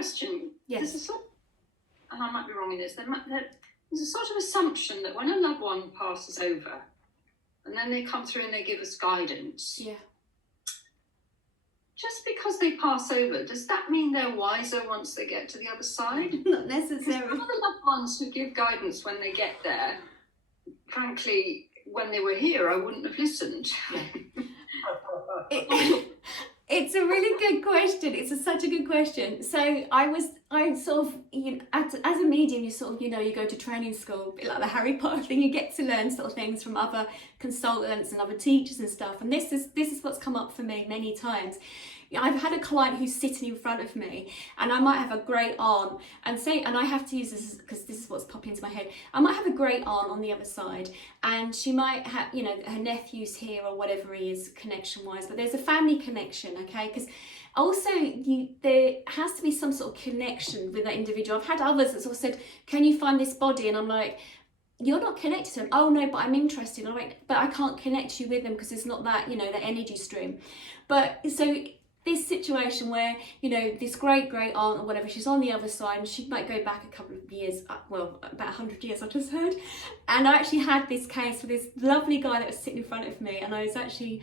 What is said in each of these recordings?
question. Yes. There's a sort, and I might be wrong in this, there's a sort of assumption that when a loved one passes over, and then they come through and they give us guidance. Yeah. Just because they pass over, does that mean they're wiser once they get to the other side? Not Because necessarily. some of the loved ones who give guidance when they get there, frankly, when they were here, I wouldn't have listened. It's a really good question. It's such a good question. So I sort of, as a medium, you sort of, you go to training school, a bit like the Harry Potter thing. You get to learn sort of things from other consultants and other teachers and stuff. And this is what's come up for me many times. I've had a client who's sitting in front of me, and I might have a great aunt, and I have to use this because this is what's popping into my head. I might have a great aunt on the other side, and she might have, her nephew's here or whatever he is connection-wise, but there's a family connection, okay? Because also there has to be some sort of connection with that individual. I've had others that sort of said, "Can you find this body?" And I'm like, "You're not connected to them." "Oh no, but I'm interested." I'm like, "But I can't connect you with them because it's not that, the energy stream." But so this situation where, this great aunt or whatever, she's on the other side, and she might go back a couple of years, well, about 100 years, I just heard. And I actually had this case with this lovely guy that was sitting in front of me, and I was actually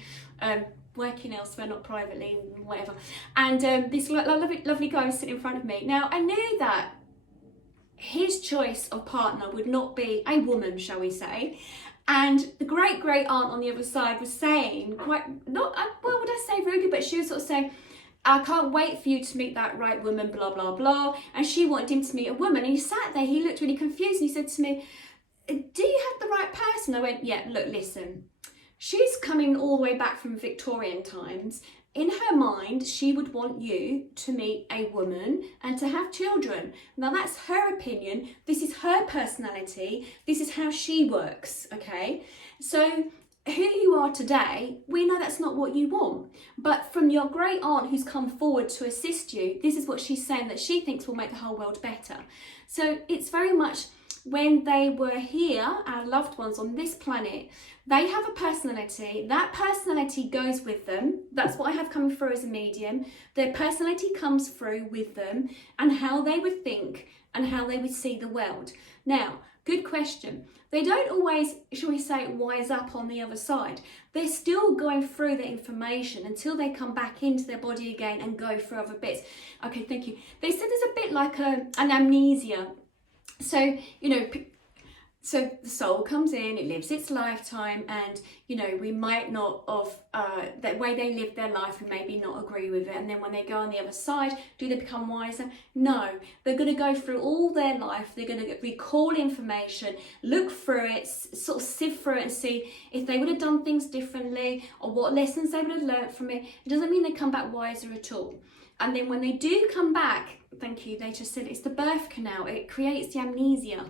working elsewhere, not privately, whatever. And this lovely guy was sitting in front of me. Now, I knew that his choice of partner would not be a woman, shall we say. And the great aunt on the other side was saying, quite, not, well, would I say rude, but she was sort of saying, "I can't wait for you to meet that right woman, blah, blah, blah." And she wanted him to meet a woman. And he sat there, he looked really confused, and he said to me, "Do you have the right person?" I went, "Yeah, look, listen, she's coming all the way back from Victorian times. In her mind, she would want you to meet a woman and to have children. Now that's her opinion. This is her personality. This is how she works, okay? So who you are today, we know that's not what you want. But from your great aunt who's come forward to assist you, this is what she's saying that she thinks will make the whole world better." So it's very much when they were here, our loved ones on this planet, they have a personality. That personality goes with them. That's what I have coming through as a medium. Their personality comes through with them, and how they would think and how they would see the world. Now, good question. They don't always, shall we say, wise up on the other side. They're still going through the information until they come back into their body again and go through other bits. Okay, thank you. They said there's a bit like an amnesia. So, so the soul comes in, it lives its lifetime, and, we might not have, that way they live their life, we maybe not agree with it. And then when they go on the other side, do they become wiser? No, they're going to go through all their life, they're going to recall information, look through it, sort of sift through it and see if they would have done things differently or what lessons they would have learned from it. It doesn't mean they come back wiser at all. And then when they do come back, thank you, they just said it's the birth canal, it creates the amnesia.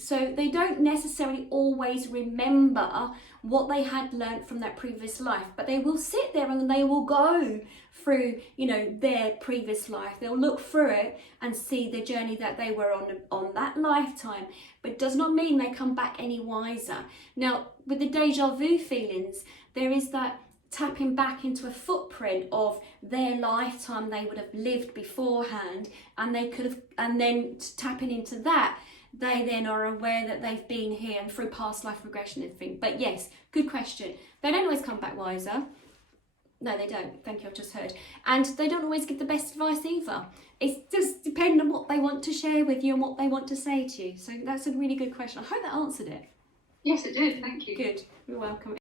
So they don't necessarily always remember what they had learnt from that previous life, but they will sit there and they will go through, their previous life. They'll look through it and see the journey that they were on that lifetime, but it does not mean they come back any wiser. Now, with the deja vu feelings, there is that tapping back into a footprint of their lifetime they would have lived beforehand, and they could have, and then tapping into that, they then are aware that they've been here and through past life regression and everything. But yes, good question. They don't always come back wiser. No, they don't. Thank you, I've just heard. And they don't always give the best advice either. It's just depending on what they want to share with you and what they want to say to you. So that's a really good question. I hope that answered it. Yes, it did. Thank you. Good. You're welcome.